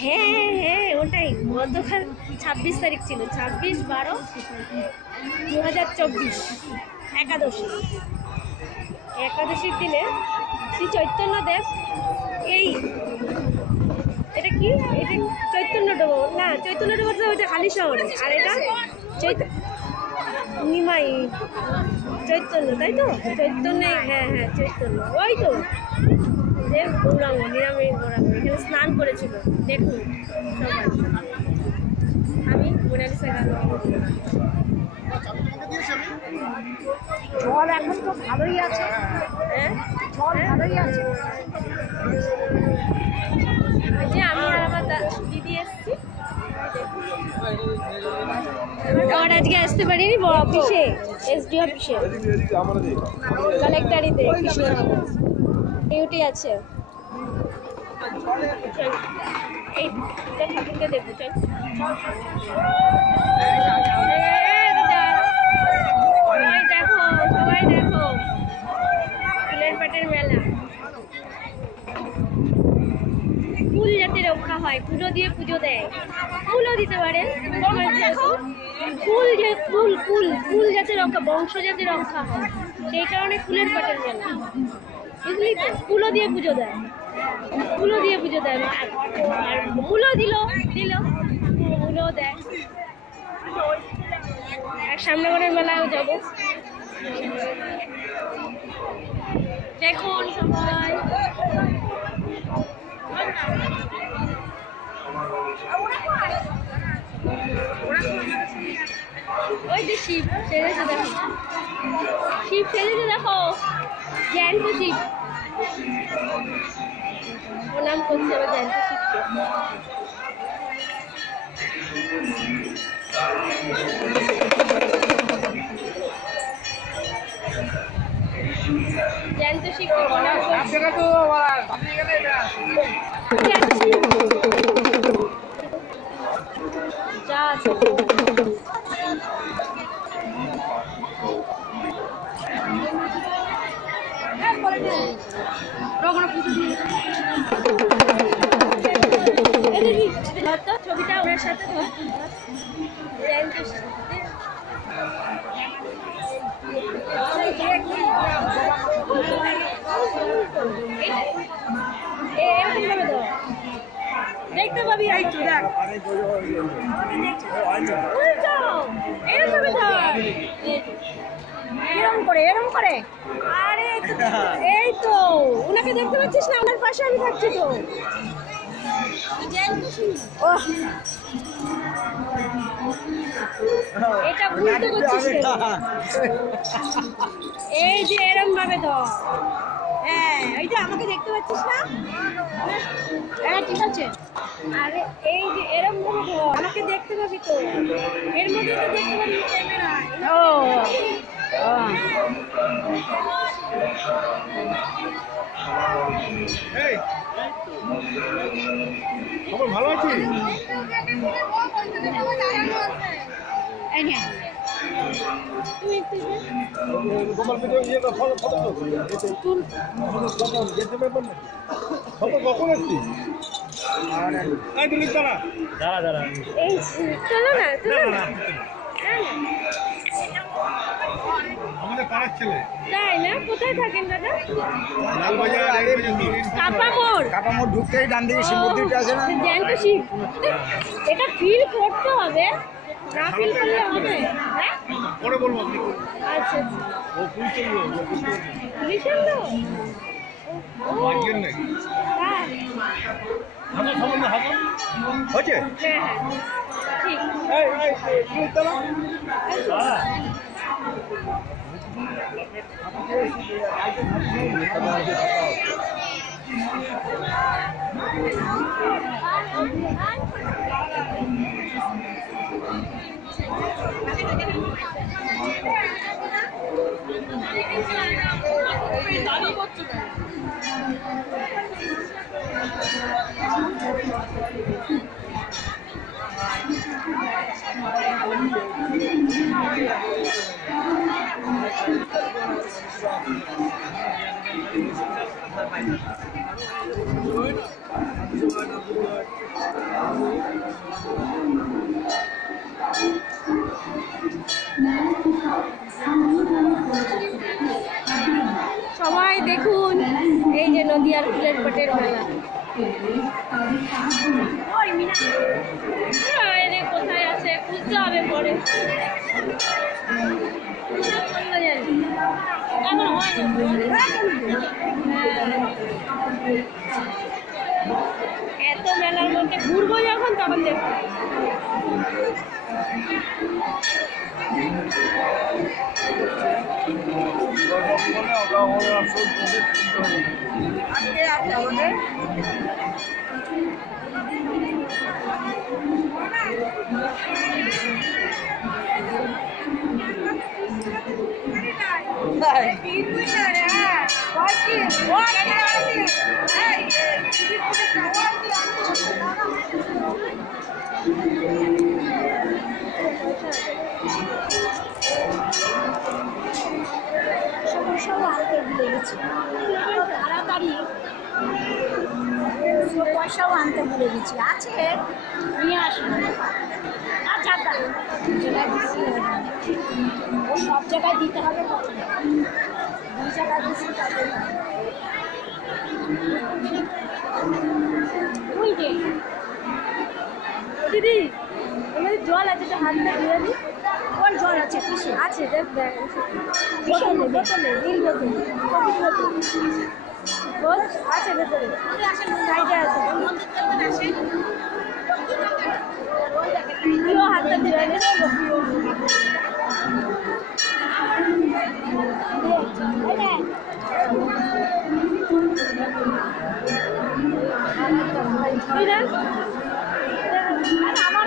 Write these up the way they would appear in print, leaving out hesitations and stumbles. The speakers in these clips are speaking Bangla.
হ্যাঁ হ্যাঁ ওটাই গতকাল 26 তারিখ ছিল, 26/12/2024 একাদশী। একাদশীর দিনে শ্রী চৈতন্যদেব এই এটা কি, এটা চৈতন্যডোবা না, চৈতন্যডোবা তো ওইটা খালি শহরে, আর এটা নিমাই চৈতন্য, তাই তো? চৈতন্য, হ্যাঁ হ্যাঁ চৈতন্য, ওই তো দেব গৌরাঙ্গ, নিরামিষ গৌরাঙ্গ এখানে স্নান করেছিল। দেখুন সবাই, আমি মোনালিসা গান। জল এখন তো ভালোই আছে, হ্যাঁ জল ভালোই আছে। যে আমি আর আমার দিদি এসছি, আর আজকে আসতে পারিনি অফিসে, এসডি অফিসে কালেক্টরিতে ডিউটি আছে। এই ঠাকুরকে দেখবো, চল। দেখো সবাই দেখো, ফুলের পাটের মেলা। ফুল যাতে রক্ষা হয়, পুজো দিয়ে পুজো দেয়, ফুলও দিতে পারে। ফুল যে ফুল ফুল ফুল যাতে রক্ষা, বংশ যাতে রক্ষা হয়, সেই কারণে ফুলের পাটের মেলা, বুঝলি তো? ফুলও দিয়ে পুজো দেয়, ফুলও দিয়ে পুজো দেয়, আর ফুলও ফুলও দেয়। এক সামনেগড়ের মেলাও যাবো, দেখুন সবাই। ওই যে শিব সেরেছে, দেখো শিব সেরেছে, দেখো জ্যান্ত শিব প্রণাম করছে আবার জ্যান্ত শিবকে। জ্যান্ত শিবকে প্রণাম করছে। যা আছে ছবিটা ওনার সাথে দেখতে পাবি। এরম করে এরম করে, আরে এই তো ওনাকে দেখতে পাচ্ছিস না, ওনার পাশে আমি থাকছি তো। এটা ভুলতে করছিস, এই যে এরম ভাবে তো, হ্যাঁ এইটা আমাকে দেখতে পাচ্ছিস না? হ্যাঁ ঠিক আছে। আরে এই যে এরম ভাবে তো আমাকে দেখতে পাবি তো, এর মধ্যে তো দেখতে পাবি ক্যামেরায়। ও খবর ভালো আছি। কখন এসছি? এই চলো না, চলো না, আমাদের পাড়ার ছেলে। তাই না? কোথায় থাকেন দাদা? লালবাজার কাপামোড় ঢুকতেই ডান দিকে শিব মন্দিরটা আছে না? জ্যান্ত শিব, এটা ফিল করতে হবে, না ফিল করলে হবে? হ্যাঁ পরে বলবো আপনি। আচ্ছা ও পুলিশের লোক, পুলিশের লোক বাজিয়েন নাকি? হ্যাঁ হাজার সম্বন্ধে হাজার হচ্ছে। হ্যাঁ হ্যাঁ ঠিক। সবাই দেখুন এই যে নদিয়ার ফুলের পাটের মেলা। কোথায় আছে খুঁজতে হবে পরে। এত মেলার মধ্যে ঘুরবো যখন তখন দেখবো। তাড়াতাড়ি পয়সাও আনতে ভুলে গেছি। আছে নিয়ে আসুন। আচ্ছা ও সব জায়গায় দিতে হবে, 2 জায়গায় দিচ্ছি দিদি আমাদের জল আছে তো হাতটা দিয়ে দিই। কোন জল আছে? কিসে আছে? দেখ দেখ বোতলে নীল বোতল বল আছে ভেতরে সাইডে আছে। হাতটা দিয়ে আমার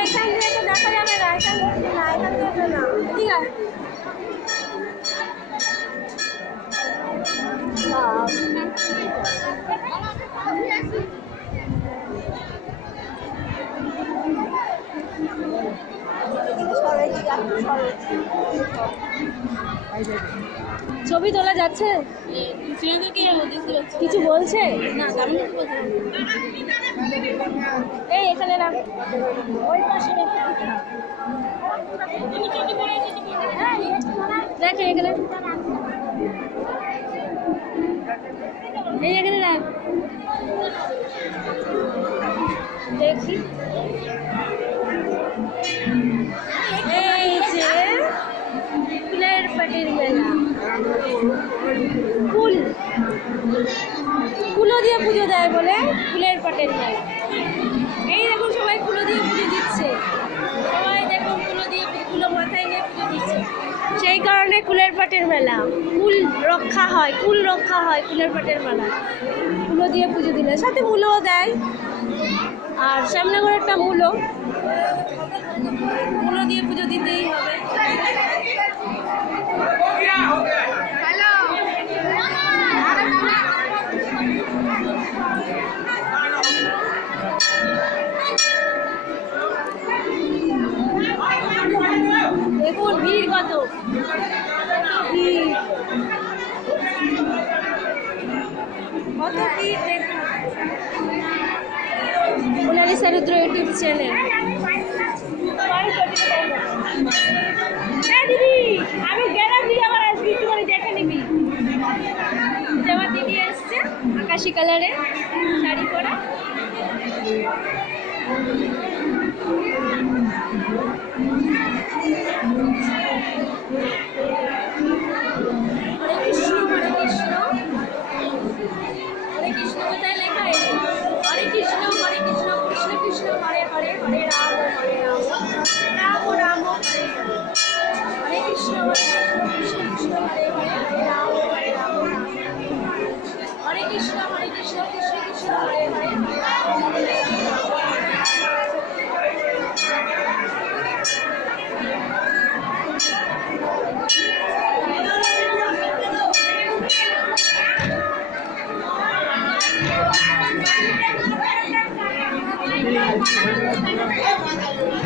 এখান দিয়ে তো দেখা যাবে না, এখান দিয়ে না, এখান দিয়ে না, ঠিক আছে। ছবি তোলা যাচ্ছে? কিছু বলছে না? এই এখানে রাখ, ওই পাশে দেখে এখানে, এই এখানে রাখ দেখি। এই যে ফুলের পাটের মেলা, ফুলও দিয়ে পুজো দেয় বলে ফুলের পাটের মেলা। এই দেখুন সবাই ফুলো দিয়ে পুজো দিচ্ছে, সবাই দেখুন ফুলো দিয়ে ফুলো মাথায় নিয়ে পুজো দিচ্ছে। সেই কারণে ফুলের পাটের মেলা, ফুল রক্ষা হয়, ফুল রক্ষা হয় ফুলের পাটের মেলা। ফুলো দিয়ে পুজো দিলে সাথে মূলও দেয়, আর সামনে করে একটা মূলো দিয়ে পুজো দিতেই হবে। দেখুন ভিড় কত ভিড়, কত ভিড় দেখুন। মোনালিসা রুদ্র ইউটিউব চ্যানেল। দিদি আমি গেলাম, দিদি আবার আসবি, একটু করে দেখে নিবি। আমার দিদি এসছে আকাশি কালারে শাড়ি পরা। হরে কৃষ্ণ হরে কৃষ্ণ হরে কৃষ্ণ, কোথায় লেখা আছে? হরে কৃষ্ণ কৃষ্ণ কৃষ্ণ হরে হরে, হরে রাম রাম রাম হরে হরে কৃষ্ণ কৃষ্ণ কৃষ্ণ হরে হরে, হরে রাম হরে কৃষ্ণ কৃষ্ণ কৃষ্ণ হরে হরে, হরে রাম হরে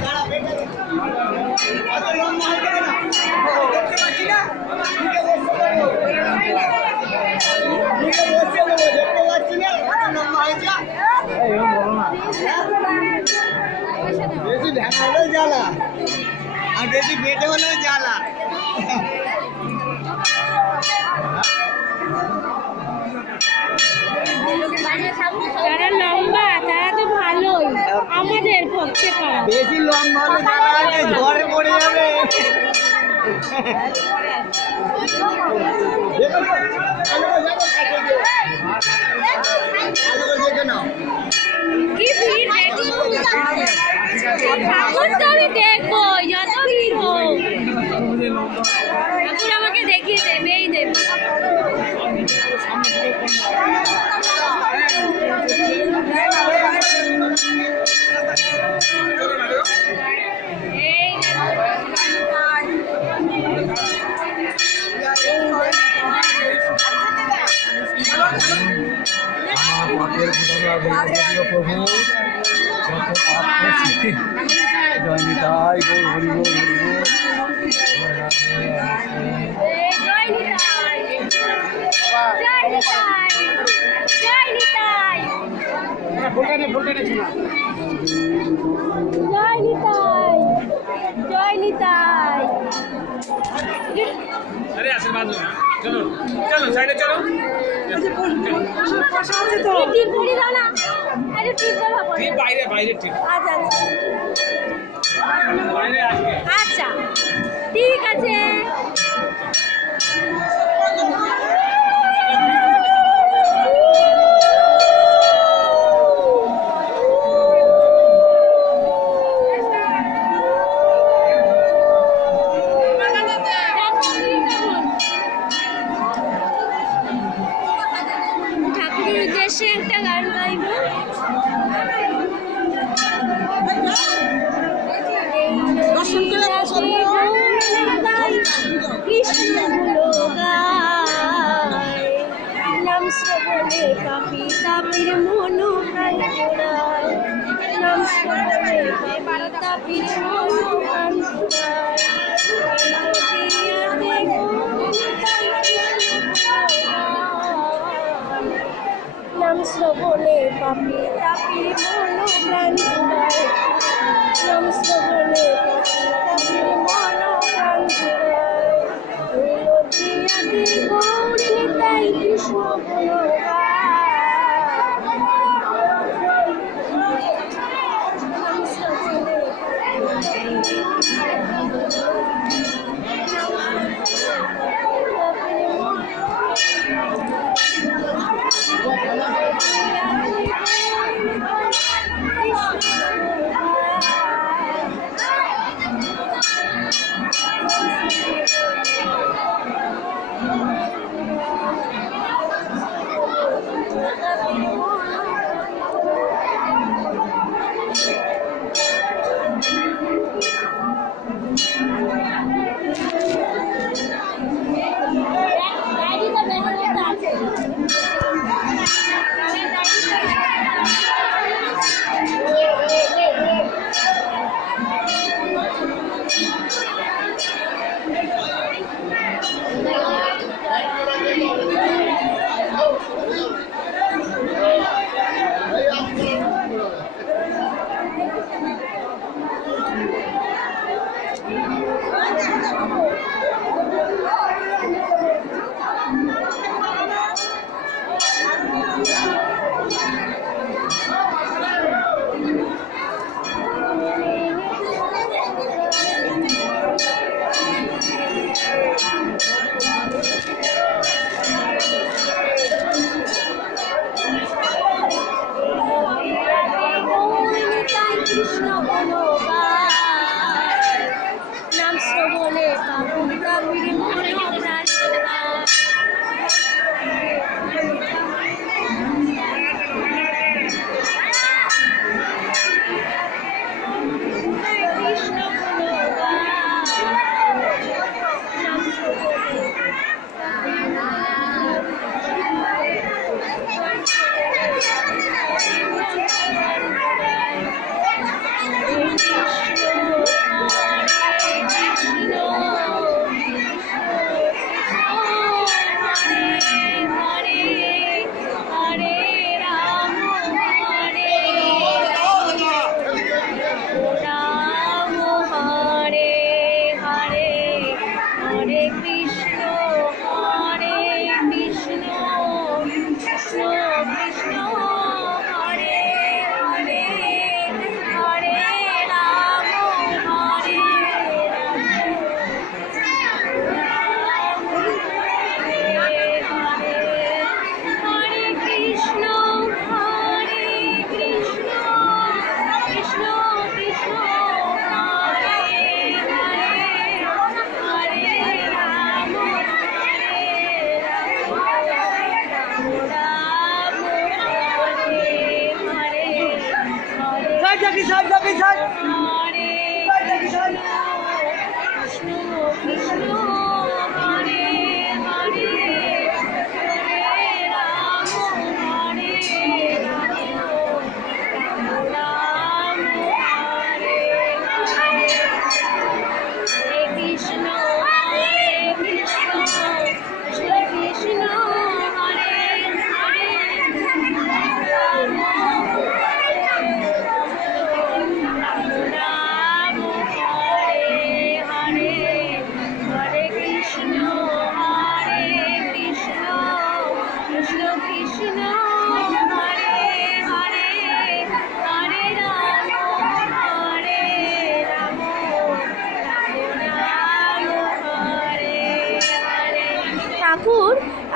দাঁড়া জ্বালা আর বেশি বেটে হলেও জ্বালা। যারা লম্বা তারা তো ভালোই, আমাদের পক্ষে খারাপ। বেশি লম্বা হলে জ্বালা আছে, ঝড়ে পড়ে যাবে। কি ভিড় দেখুন, ঠাকুর তো আমি দেখবো যত ভিড় হোক, ঠাকুর আমাকে দেখিয়ে দেবেই দেবে। জয় নিতাই গৌর হরি গৌর হরি জয় নিতাই। अरे आशीर्वाद लो ना, चलो चलो साइडे चलो। ঠিক করে দাও না, আরে ঠিক করবা পরে। ठीक বাইরে বাইরে ঠিক আচ্ছা বাইরে আসবে। আচ্ছা ঠিক আছে। ঠাকুরের উদ্দেশ্যে একটা গান গাইব। কৃষ্ণ গুলো গায়, নাম শ্রবণে পাপি তাপির মনো প্রাণ জোড়ায়, নাম শ্রবণে পাপি তাপির মনো প্রাণ জোড়ায়। নাম শ্রবণে পাপি তাপির মনো প্রাণ জোড়ায়, নাম শ্রবণে পাপি তাপির মনো প্রাণ জোড়ায়। তাই কৃষ্ণ গুলো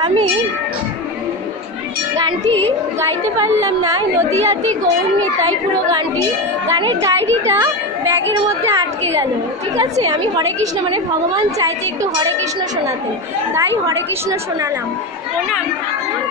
আমি গানটি গাইতে পারলাম না, নদিয়াতে গৌরনী, তাই পুরো গানটি, গানের ডায়েরিটা ব্যাগের মধ্যে আটকে গেল। ঠিক আছে, আমি হরে কৃষ্ণ মানে ভগবান চাইতে একটু হরে কৃষ্ণ শোনাতে, তাই হরে কৃষ্ণ শোনালাম। প্রণাম ঠাকুর।